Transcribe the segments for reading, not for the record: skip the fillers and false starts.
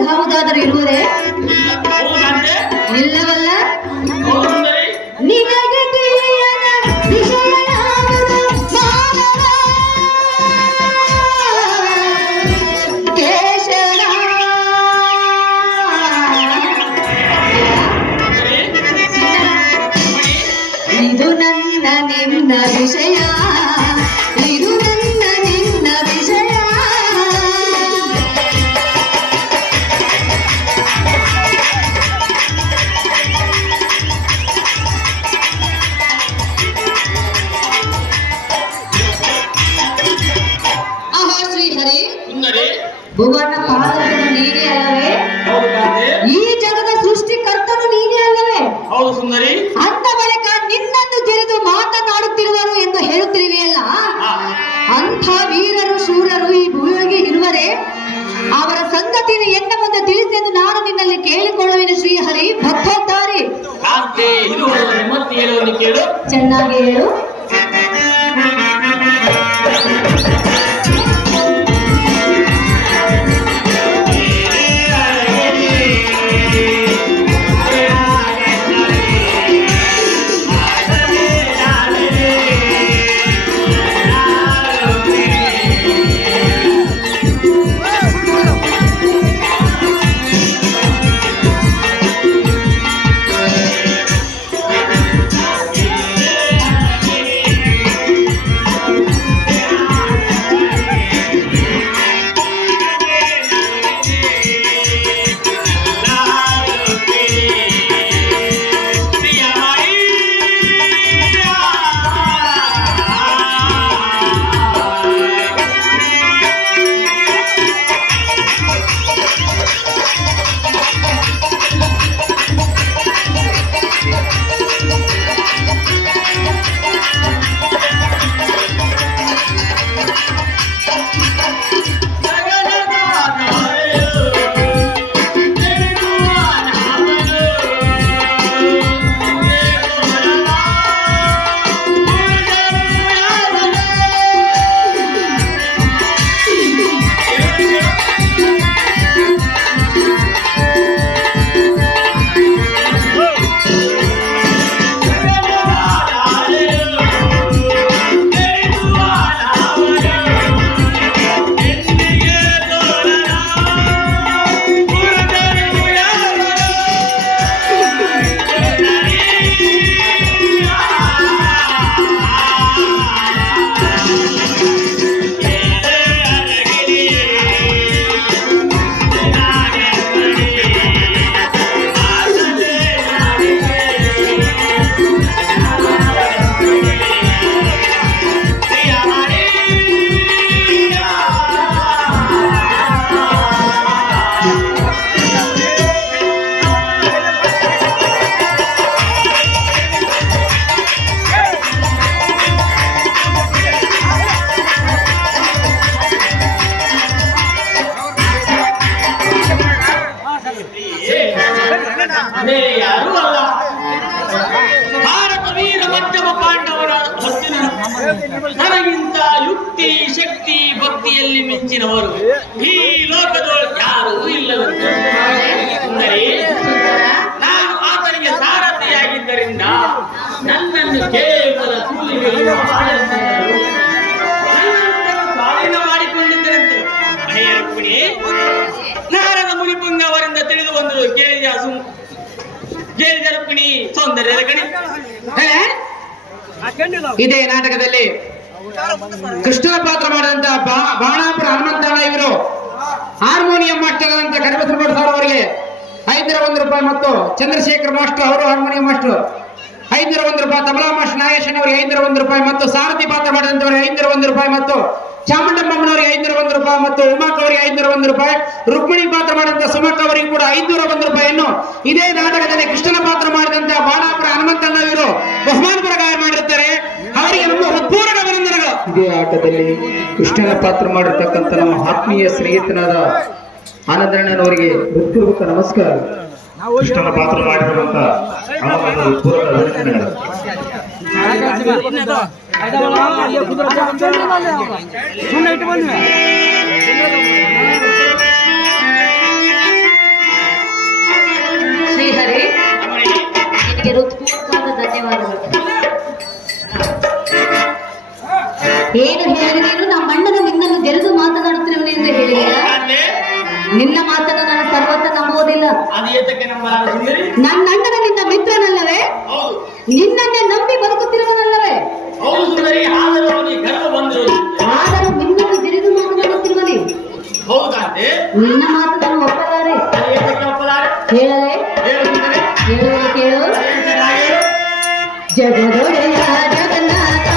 ಮತ್ತೊಂದಾವುದಾದರೂ ಇರುವುದೇ? ಇಲ್ಲವಲ್ಲ. ನಿನಗೆ ತಿಳಿಯದ ವಿಷಯ ಯಾವುದು ಮಾನವ ಕೇಶವ? ಇದು ನನ್ನ ನಿನ್ನ ವಿಷಯ, ಇದು ನನ್ನ ನಿನ್ನ ವಿಷಯ. ಆಹಾ ಶ್ರೀಹರಿ, ಭುವನ ಪಾಲಕನು ನೀನೇ ಅಲ್ಲವೇ? ಈ ಜಗದ ಸೃಷ್ಟಿಕರ್ತನು ನೀನೇ ಅಲ್ಲವೇ? ಹೌದು ಸುಂದರಿ. ಅಂತ ಬಳಿಕ ನಿನ್ನನ್ನು ಜರಿದು ಮಾತನಾಡುತ್ತಿರುವರು ಎಂದು ಹೇಳುತ್ತಿರುವೆಯಲ್ಲ, ಅಂಥ ವೀರರು ಶೂರರು ಈ ಭೂಮಿಗೆ ಇರುವರೆ? ಅವರ ಸಂಗತಿಯನ್ನು ಎನ್ನ ಮುಂದೆ ತಿಳಿಸೆಂದು ನಾನು ನಿನ್ನಲ್ಲಿ ಕೇಳಿಕೊಳ್ಳುವೆನು ಶ್ರೀಹರಿ. ಭಕ್ತೋದ್ಧಾರಿ, ಚೆನ್ನಾಗಿ ಹೇಳು. ಯಾರೂ ಅಲ್ಲ, ಭಾರತ ವೀರ ಮಧ್ಯಮ ಪಾಂಡವರ ಹೊತ್ತಿನ ನನಗಿಂತ ಯುಕ್ತಿ ಶಕ್ತಿ ಭಕ್ತಿಯಲ್ಲಿ ಮಿಂಚಿನವರು ಈ ಲೋಕದೊಳಗೆ ಯಾರೂ ಇಲ್ಲವೆಂದು. ನಾನು ಆತನಿಗೆ ಸಾರಥಿಯಾಗಿದ್ದರಿಂದ ನನ್ನನ್ನು ಕೇವಲ ಕೂಲಿಗೆ ಸ್ವಾಧೀನ ಮಾಡಿಕೊಂಡಿದ್ದರಂತೆ. ಮನೆಯ ರುಕ್ಮಿಣಿ ನಾರದ ಮುನಿಪುಂಗ ಅವರಿಂದ ತಿಳಿದು ಬಂದರು. ಕೇಳಿದ ರುಕ್ಮಿಣಿ ಸೌಂದರ್ಯದ ಗಣಿ. ಇದೇ ನಾಟಕದಲ್ಲಿ ಕೃಷ್ಣನ ಪಾತ್ರ ಮಾಡಿದಂತ ಬಾಣಾಪುರ ಹನುಮಂತಣ್ಣ ಇವರು ಹಾರ್ಮೋನಿಯಂ ಮಾಸ್ಟರ್ ಅಂತ ಕರಿಬಸವಗೌಡ ಸರ್ ಅವರಿಗೆ 501 ರೂಪಾಯಿ ಮತ್ತು ಚಂದ್ರಶೇಖರ್ ಮಾಸ್ಟರ್ ಅವರು ಹಾರ್ಮೋನಿಯಂ ಮಾಸ್ಟರ್ 501 ರೂಪಾಯಿ, ತಬಲಾ ಮಾಸ್ಟರ್ ನಾಗೇಶನ್ ಅವರಿಗೆ 501 ರೂಪಾಯಿ ಮತ್ತು ಸಾರಥಿ ಪಾತ್ರ ಮಾಡಿದಂತವರಿಗೆ 501 ರೂಪಾಯಿ ಮತ್ತು ಚಾಮುಂಡಮ್ಮನವರಿಗೆ 501 ರೂಪಾಯಿ ಮತ್ತು ಉಮಾಕ್ ಅವರಿಗೆ 501 ರೂಪಾಯಿ, ರುಕ್ಮಿಣಿ ಪಾತ್ರ ಮಾಡಿದಂತ ಸುಮಕ್ ಅವರಿಗೆ ಕೂಡ 501 ರೂಪಾಯಿಯನ್ನು ಇದೇ ನಾಟಕದಲ್ಲಿ ಕೃಷ್ಣನ ಪಾತ್ರ ಮಾಡಿದಂತ ಬಾಣಾಪುರ ಹನುಮಂತಣ್ಣ ಇವರು ಬಹುಮಾನ ಪ್ರಕಾರ ಮಾಡಿರುತ್ತಾರೆ. ಅವರಿಗೆ ನಮ್ಮ ಹೃತ್ಪೂರ್ವಕ ಅಭಿನಂದನೆಗಳು. ಇದೇ ಆಟದಲ್ಲಿ ಕೃಷ್ಣನ ಪಾತ್ರ ಮಾಡಿರ್ತಕ್ಕಂಥ ನಮ್ಮ ಆತ್ಮೀಯ ಸ್ನೇಹಿತನಾದ ಆನಂದಣ್ಣನವರಿಗೆ ಹೃತ್ಪೂರ್ವಕ ನಮಸ್ಕಾರ. ಕೃಷ್ಣನ ಪಾತ್ರ ಮಾಡಿರುವಂತ ಹೃತ್ಪೂರ್ವಕ ಅಭಿನಂದನೆಗಳು. ನಿನ್ನ ಮಾತನ್ನು ನಾನು ಸರ್ವತ ನಂಬುವುದಿಲ್ಲ. ಅದು ಏತಕ್ಕೆ ನಂಬಲಾರ ಸುಂದರಿ? ನನ್ನ ಅಣ್ಣನ ನಿನ್ನ ಮಿತ್ರನಲ್ಲವೇ? ಹೌದು ನಿನ್ನನ್ನೇ ನಂಬಿ ಬದುಕುತ್ತಿರುವನಲ್ಲವೇ? ಹೌದು ಸುಂದರಿ, ಆದರೂ ಅವನಿಗೆ ಗರ್ವ ಬಂದಿರುವುದು. ಆದರೂ ನಿನ್ನನ್ನು ಜರಿದು ಮಾತನಾಡುತ್ತಿರುವನೇ. ಹೌದು ಕಾಂತೆ, ನಿನ್ನ ಮಾತು ನಾನು ಒಪ್ಪಲಾರೆ. ಅದು ಏತಕ್ಕೆ ಒಪ್ಪಲಾರೆ? ಹೇಳಲೇ? ಹೇಳು ಸುಂದರಿ. ಹೇಳುವ ಕೇಳು. ಏನು ಚೆನ್ನಾಗಿ ಹೇಳು. ಜಗದೊಡೆಯ ಜಗನ್ನಾಥ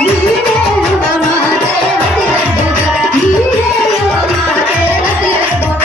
ನೀನೇ ಹೇಳುವ ಮಾತೇ ಅತಿ ಅದ್ಭುತ. ನೀನೇ ಹೇಳುವ ಮಾತೇ ಅತಿ ಅದ್ಭುತ.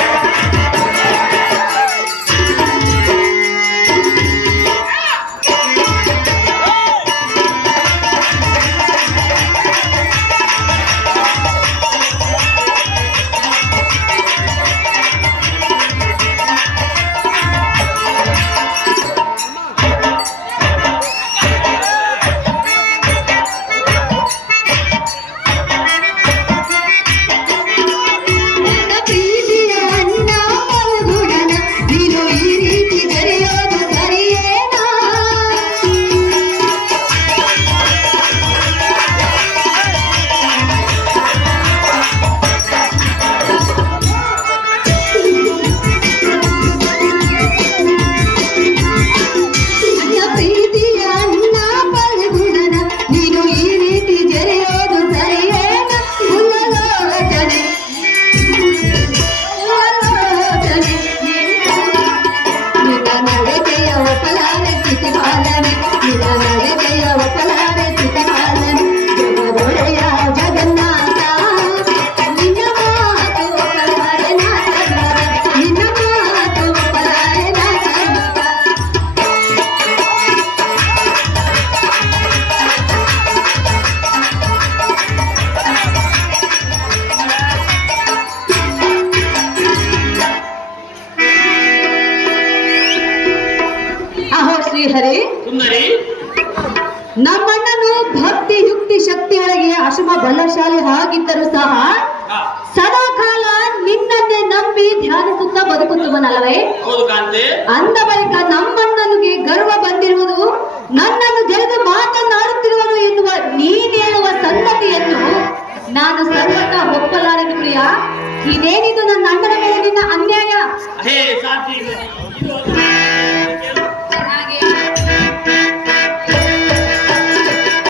ನನ್ನ ಪ್ರೀತಿಯ ಅಣ್ಣ ಮರುಗುಣನ ನೀನು ಈ ರೀತಿ ಜರೆಯೋದು ಸರಿಯೇನಾ? ನನ್ನ ಪ್ರೀತಿಯ ಅಣ್ಣ ಮರುಗುಣನ ನೀನು ಈ ರೀತಿ ಜರೆಯೋದು ಸರಿಯೇನಾ? ಉಲ್ಲೋಚನೆ ನಿನ್ನ ನಡೆಗೆಯ ಒಪ್ಪಲಾರೆ ಸ್ಥಿತಿಪಾಲನೆ. ನಿನ್ನ ನಡೆಗೆಯ ಒಪ್ಪಲಾರೆ ಸ್ಥಿತಿಪಾಲನೆ. ಜಗದೊಡೆಯ ಜಗನ್ನಾಥ ನಿನ್ನ ಮಾತು ಒಪ್ಪಲಾರೆ ನಾ ಸರ್ವದ. ನಿನ್ನ ಮಾತು ಒಪ್ಪಲಾರೆ ನಾ ಸರ್ವದ. ಅಹೋ ಶ್ರೀಹರಿ, ಸುಂದರಿ, ನಮ್ಮಣ್ಣನು ಭಕ್ತಿ ಯುಕ್ತಿ ಶಕ್ತಿಯೊಳಗೆ ಅಶುಭ ಬಲಶಾಲಿ ಆಗಿದ್ದರೂ ಸಹ ಹಾ, ಸದಾ ಕಾಲ ನಿನ್ನನ್ನೇ ನಂಬಿ ಧ್ಯಾನಿಸುತ್ತಾ ಬದುಕುತ್ತವನಲ್ಲವೇ? ಹೌದು ಕಾಂತೆ. ಅಂದ ಬಳಿಕ ನಮ್ಮಣ್ಣನಿಗೆ ಗರ್ವ ಬಂದಿರುವುದು ನನ್ನನ್ನು ಜರಿದು ಮಾತನಾಡುತ್ತಿರುವನು ಎನ್ನುವ ನೀನೇಳುವ ಸಂಗತಿಯನ್ನು ನಾನು ಸರ್ವತ ಒಪ್ಪಲಾರೆನು ಪ್ರಿಯ. ಇದೇನಿದು ನನ್ನ ಅಣ್ಣನ ಮೇಲೆ ನಿನ್ನ ಅನ್ಯಾಯ? ಹೇ ಸಾತ್ವಿಕ,